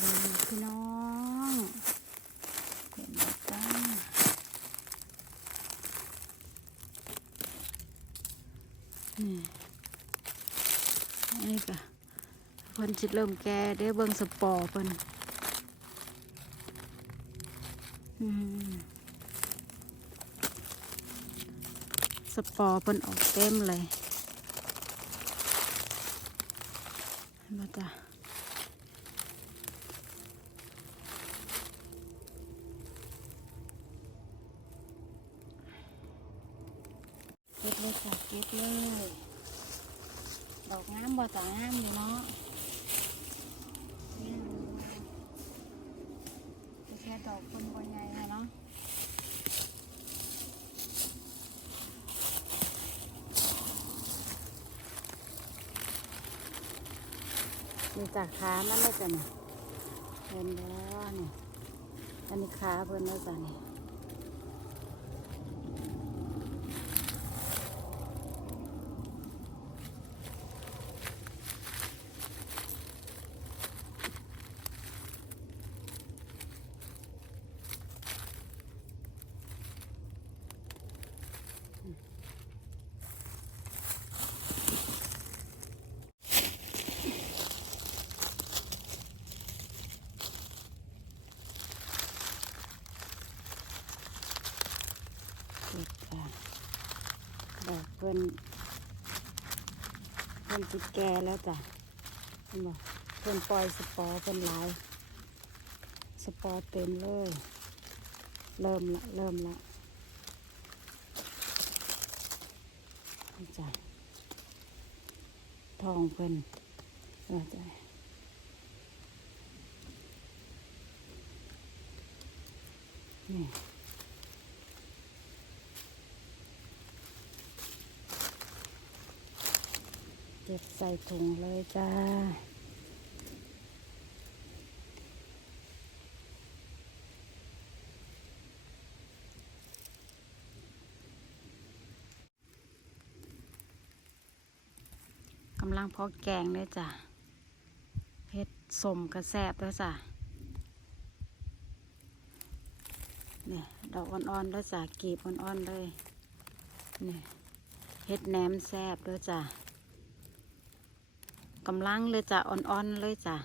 ดูพี่น้องเห็นไหมจ้านี่นี่ก็เพิ่นจิเริ่มแก่ได้เบิ่งสปอร์เพิ่นสปอร์เพิ่นออกเต็มเลยมาจ้ะ เลยค่ะเก็บเลย ดอกงามบ่ต่างงามอยู่เนาะงามแต่แค่ดอกคนบ่ใหญ่ค่ะเนาะมีจากขามันเลยจ้ะเนี่ยเห็นแล้วเนี่ยอันนี้ขาเพิ่นแล้วจ้ะเนี่เก็บค่ะ ดอกเพิ่นเพิ่นจิแกแล้วจ้ะเห็นบ่เพิ่นปล่อยสปอร์เพิ่นหลาย สปอร์เต็มเลย เริ่มละเริ่มละจ้ะทองเพิ่นเออจ้ะนี่ เก็บใส่ถุงเลยจ้ากำลังพาะแกงเลยจ้ะเฮ็ดสมกระแซบแล้วจ้ะเนี่ยดอกอ่อนๆแล้วจ้ะกีบอ่อนๆเลยเนี่ยเฮ็ดแหนมแซบด้วยจ้ะ กำลังเลยจ้ะอ่อนๆเลยจ้ะ